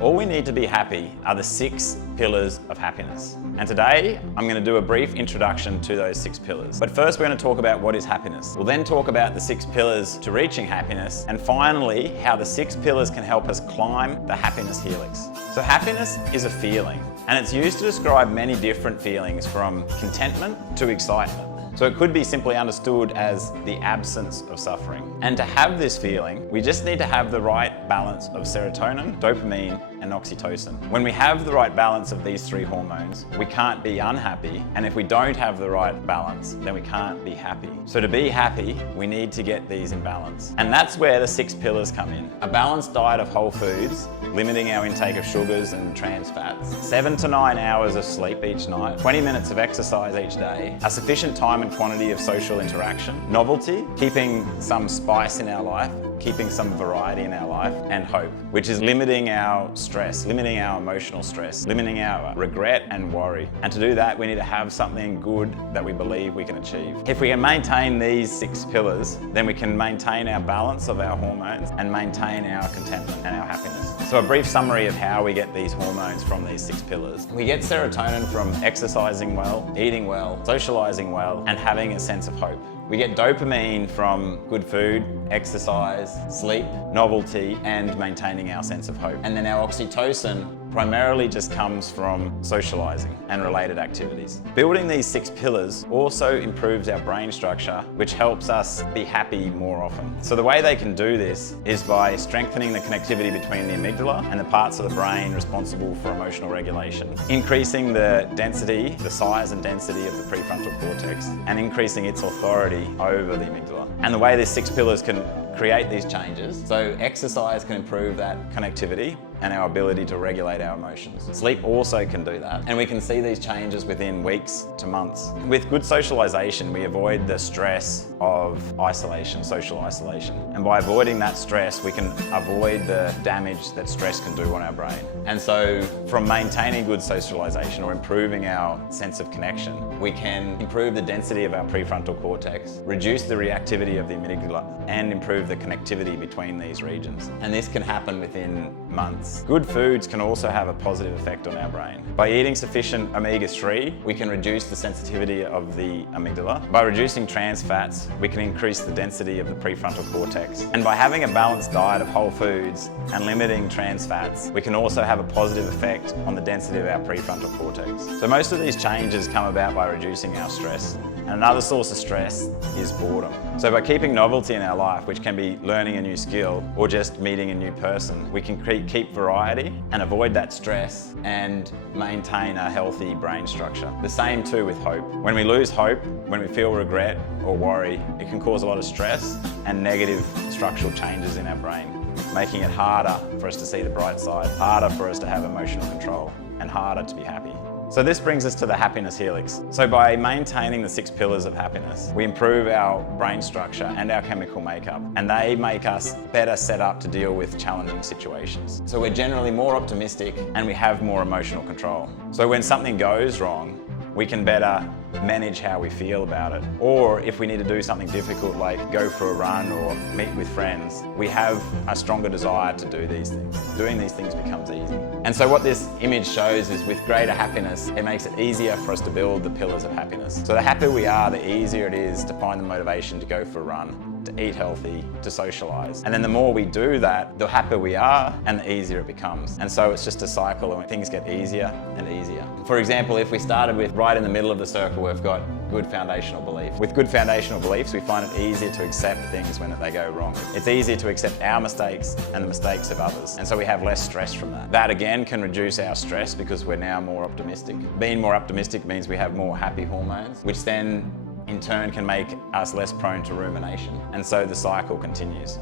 All we need to be happy are the 6 pillars of happiness. And today, I'm going to do a brief introduction to those 6 pillars. But first, we're going to talk about what is happiness. We'll then talk about the 6 pillars to reaching happiness, and finally, how the 6 pillars can help us climb the happiness helix. So happiness is a feeling, and it's used to describe many different feelings, from contentment to excitement. So it could be simply understood as the absence of suffering. And to have this feeling, we just need to have the right balance of serotonin, dopamine, and oxytocin. When we have the right balance of these 3 hormones, we can't be unhappy. And if we don't have the right balance, then we can't be happy. So to be happy, we need to get these in balance. And that's where the 6 pillars come in. A balanced diet of whole foods, limiting our intake of sugars and trans fats, 7 to 9 hours of sleep each night, 20 minutes of exercise each day, a sufficient time and quantity of social interaction, novelty, keeping some spice in our life, keeping some variety in our life, and hope, which is limiting our stress, limiting our emotional stress, limiting our regret and worry. And to do that, we need to have something good that we believe we can achieve. If we can maintain these 6 pillars, then we can maintain our balance of our hormones and maintain our contentment and our happiness. So a brief summary of how we get these hormones from these 6 pillars. We get serotonin from exercising well, eating well, socializing well, and having a sense of hope. We get dopamine from good food, exercise, sleep, novelty, and maintaining our sense of hope. And then our oxytocin primarily just comes from socializing and related activities. Building these 6 pillars also improves our brain structure, which helps us be happy more often. So the way they can do this is by strengthening the connectivity between the amygdala and the parts of the brain responsible for emotional regulation, increasing the density, the size and density of the prefrontal cortex, and increasing its authority over the amygdala. And the way these 6 pillars can create these changes, so exercise can improve that connectivity and our ability to regulate our emotions. Sleep also can do that, and we can see these changes within weeks to months. With good socialization, we avoid the stress of isolation, social isolation. And by avoiding that stress, we can avoid the damage that stress can do on our brain. And so from maintaining good socialization or improving our sense of connection, we can improve the density of our prefrontal cortex, reduce the reactivity of the amygdala, and improve the connectivity between these regions. And this can happen within months. Good foods can also have a positive effect on our brain. By eating sufficient omega-3, we can reduce the sensitivity of the amygdala. By reducing trans fats, we can increase the density of the prefrontal cortex. And by having a balanced diet of whole foods and limiting trans fats, we can also have a positive effect on the density of our prefrontal cortex. So most of these changes come about by reducing our stress. And another source of stress is boredom. So by keeping novelty in our life, which can be learning a new skill or just meeting a new person, we can keep variety and avoid that stress and maintain a healthy brain structure. The same too with hope. When we lose hope, when we feel regret or worry, it can cause a lot of stress and negative structural changes in our brain, making it harder for us to see the bright side, harder for us to have emotional control, and harder to be happy. So this brings us to the happiness helix. So by maintaining the 6 pillars of happiness, we improve our brain structure and our chemical makeup, and they make us better set up to deal with challenging situations. So we're generally more optimistic and we have more emotional control. So when something goes wrong, we can better manage how we feel about it. Or if we need to do something difficult like go for a run or meet with friends, we have a stronger desire to do these things. Doing these things becomes easy. And so what this image shows is with greater happiness, it makes it easier for us to build the pillars of happiness. So the happier we are, the easier it is to find the motivation to go for a run, to eat healthy, to socialize. And then the more we do that, the happier we are and the easier it becomes. And so it's just a cycle and things get easier and easier. For example, if we started with right in the middle of the circle, we've got good foundational belief. With good foundational beliefs, we find it easier to accept things when they go wrong. It's easier to accept our mistakes and the mistakes of others. And so we have less stress from that. That again can reduce our stress because we're now more optimistic. Being more optimistic means we have more happy hormones, which then in turn can make us less prone to rumination. And so the cycle continues.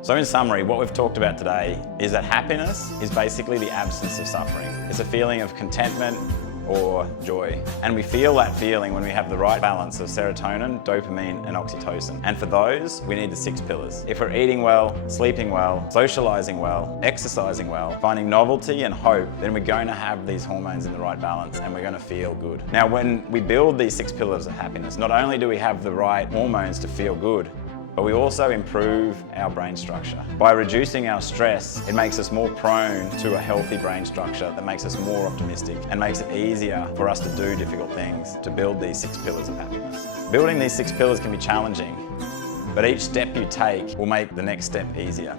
So in summary, what we've talked about today is that happiness is basically the absence of suffering. It's a feeling of contentment or joy. And we feel that feeling when we have the right balance of serotonin, dopamine, and oxytocin. And for those, we need the 6 pillars. If we're eating well, sleeping well, socializing well, exercising well, finding novelty and hope, then we're going to have these hormones in the right balance and we're going to feel good. Now, when we build these 6 pillars of happiness, not only do we have the right hormones to feel good, but we also improve our brain structure. By reducing our stress, it makes us more prone to a healthy brain structure that makes us more optimistic and makes it easier for us to do difficult things, to build these 6 pillars of happiness. Building these 6 pillars can be challenging, but each step you take will make the next step easier.